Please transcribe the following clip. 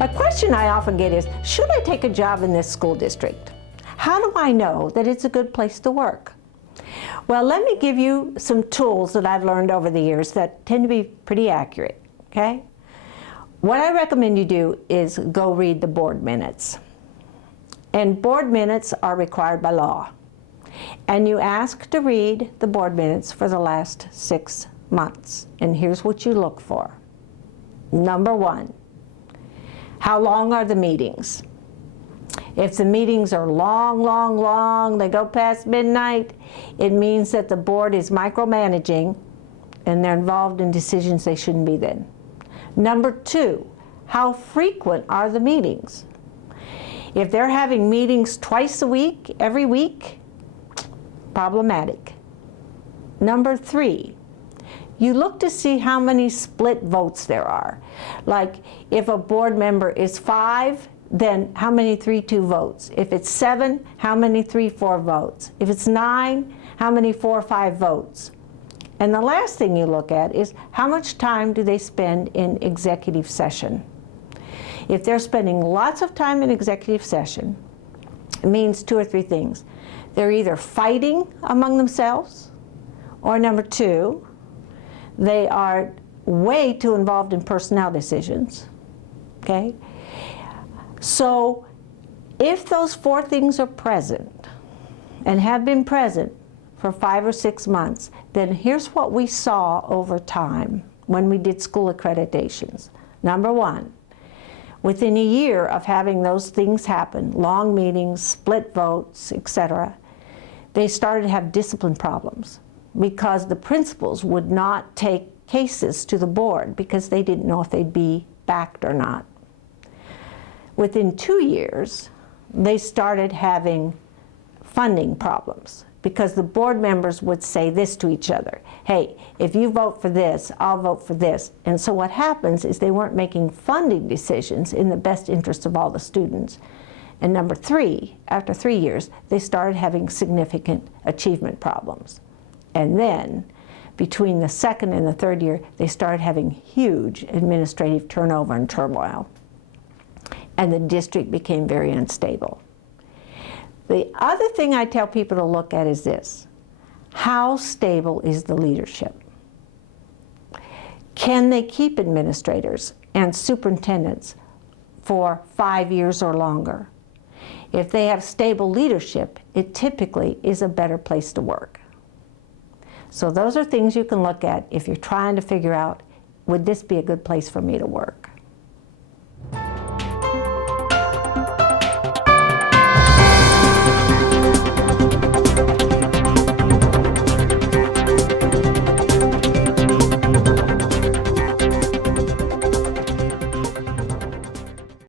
A question I often get is, should I take a job in this school district? How do I know that it's a good place to work? Well, let me give you some tools that I've learned over the years that tend to be pretty accurate, okay? What I recommend you do is go read the board minutes. And board minutes are required by law. And you ask to read the board minutes for the last 6 months. And here's what you look for. Number one, how long are the meetings? If the meetings are long, they go past midnight, it means that the board is micromanaging and they're involved in decisions they shouldn't be in. Number two, how frequent are the meetings? If they're having meetings twice a week, every week, problematic. Number three, you look to see how many split votes there are. Like if a board member is 5, then how many 3-2 votes? If it's 7, how many 3-4 votes? If it's 9, how many 4-5 votes? And the last thing you look at is how much time do they spend in executive session? If they're spending lots of time in executive session, it means 2 or 3 things. They're either fighting among themselves, or number 2, they are way too involved in personnel decisions, okay? So if those 4 things are present and have been present for 5 or 6 months, then here's what we saw over time when we did school accreditations. Number 1, within a year of having those things happen, long meetings, split votes, etc., they started to have discipline problems because the principals would not take cases to the board because they didn't know if they'd be backed or not. Within 2 years, they started having funding problems because the board members would say this to each other: hey, if you vote for this, I'll vote for this. And so what happens is they weren't making funding decisions in the best interest of all the students. And number 3, after 3 years, they started having significant achievement problems. And then, between the 2nd and the 3rd year, they started having huge administrative turnover and turmoil. And the district became very unstable. The other thing I tell people to look at is this: how stable is the leadership? Can they keep administrators and superintendents for 5 years or longer? If they have stable leadership, it typically is a better place to work. So those are things you can look at if you're trying to figure out, would this be a good place for me to work?